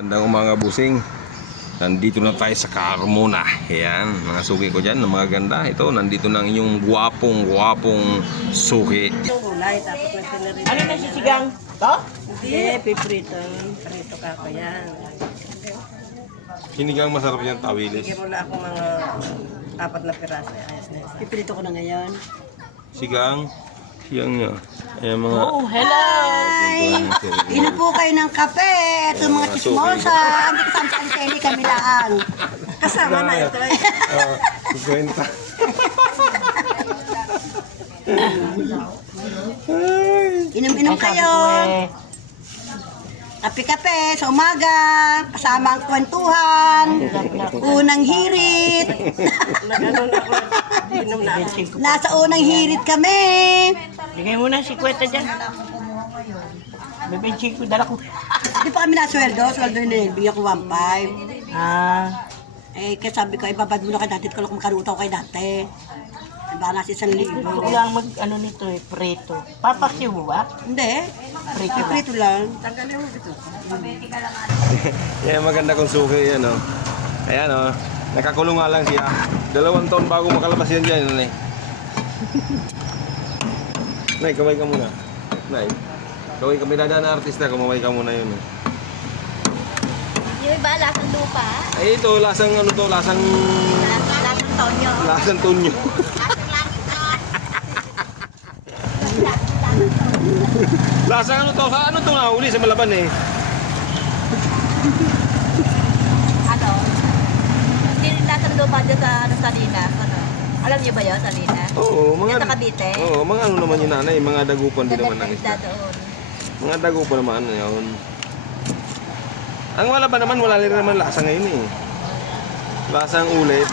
Gandang umaga busing. Nandito na tayo sa Carmona. Ayan, mga suki ko dyan, mga ganda. Ito, nandito na ang inyong gwapong suki. Ano na sisigang? To? Hindi, piprito. Prito ka ko yan. Sinigang masarap yan, tawilis. Bigyan mo na ako mga 4 na piraso. Ayos na yun. Piprito ko na ngayon. Sigang, siyang nyo. Ayan mga... Oh, hello! Inom po kayo ng kape. Ito mga chismosa. Hindi kasama sa antene kami lang. Kasama na ito. 50. Inom-inom kayo. Kape-kape sa umaga. Kasama ang kwentuhan. Unang hirit. Nag-ano na ako. Inom na ako. Nasa unang hirit kami. Bigay mo na si Kweta dyan. Bibensing ko, dala ko. Hindi pa kami nasweldo. Sweldo yun eh. Bigyan ko 1.5. Eh, kaya sabi ko, ibabad mo na kay dati. Kung makarutaw kay dati. Baka nasa 1,000. Gusto ko lang mag-ano nito eh, preto. Papaksiw mo ba? Hindi. Prito ba? Prito lang. Tanggalin mo dito. Yan, maganda kong suki yan, oh. Ayan, oh. Nakakulong nga lang siya. 2 taon bago makalabas yan dyan, Nay. Nay, kaway ka muna. Nay, kaway ka. May dadaan na artista, kumaway ka muna yun, eh. Yung iba, lasang lupa. Ay, ito, lasang ano to, lasang Lasang tonyo. tunyo. Lasang ano to, sa ano to nahuli sa Malaban eh. Ano? Hindi rin lasang lupa dyan sa Salinas. Ano? Alam niyo ba yun, Salinas? Oo, mga Yung sa Cavite? Oo, mga ano naman yun nanay, mga dagupan din naman ng isda. doon. Mga dagupan naman ano yun. Ang Malaban naman wala rin naman lasa ngayon eh. Lasang ulit.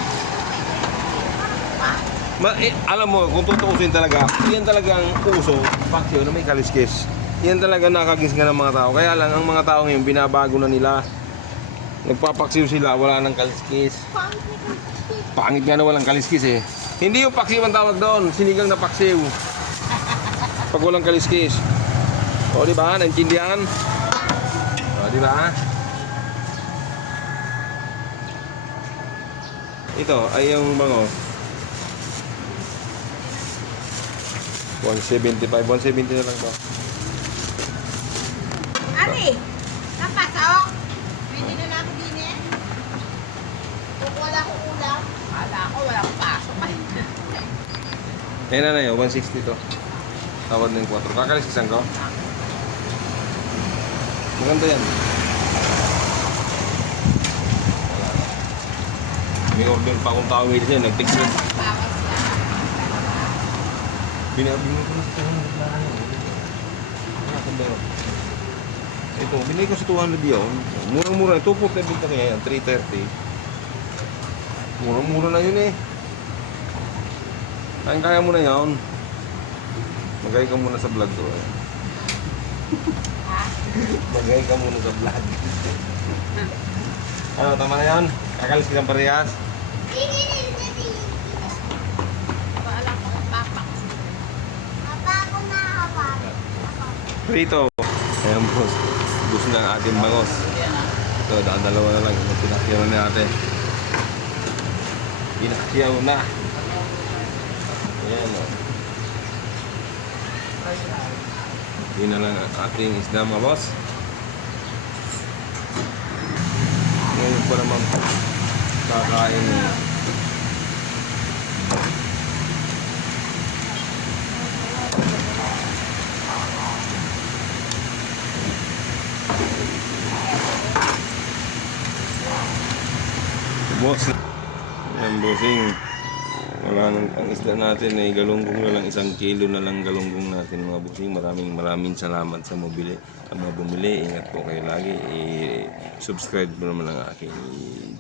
Alam mo, kung tutuusin talaga, yan talagang uso, paksyo na may kaliskis. Yan talaga nakagising ng mga tao. Kaya lang, ang mga tao ngayon, binabago na nila. Nagpapaksiw sila, wala nang kaliskis. Pangit nga na walang kaliskis eh. Hindi yung paksiw ang tawag doon, sinigang na paksiw. Pag walang kaliskis. O, di ba? Naintindihan? O, di ba? Ito ay yung bango. 175, 170 na lang to. Ani! Napasok! Pwede na lang din eh. Kung wala akong ulam, wala ako, wala akong pasok. Ayan na yun, 160 to. Tawad ng 4. Kakalisisan ko. Maganda yan. May order pa akong tawid niya, nag-text yun. Binabingin ko na sa 200 lang. Ito, binigay ko sa 200 yun. Murang-mura. 240 binta kaya yan, 330. Murang-mura na yun eh. Kaya mo na yun. Magay ka muna sa vlog ko eh. Magay ka muna sa vlog. Ano, tama na yun? Kakalis kitang parehas? Prito. Ayan boss. Gusto ng ating bangos. Ito, dalawa na lang. Pinakyaw na natin. Pinakyaw na. Ayan o. Yun na lang ang ating isda mga boss. Ngayon pa naman kakain eh. Boss, yan bossing. Wala nang ang isda natin ay galunggong na lang, 1 kilo na lang galunggong natin mga bossing. Maraming salamat sa mobile. Ang mga bumili, ingat po kayo lagi. Subscribe mo naman ang aking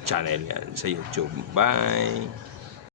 channel yan sa YouTube. Bye!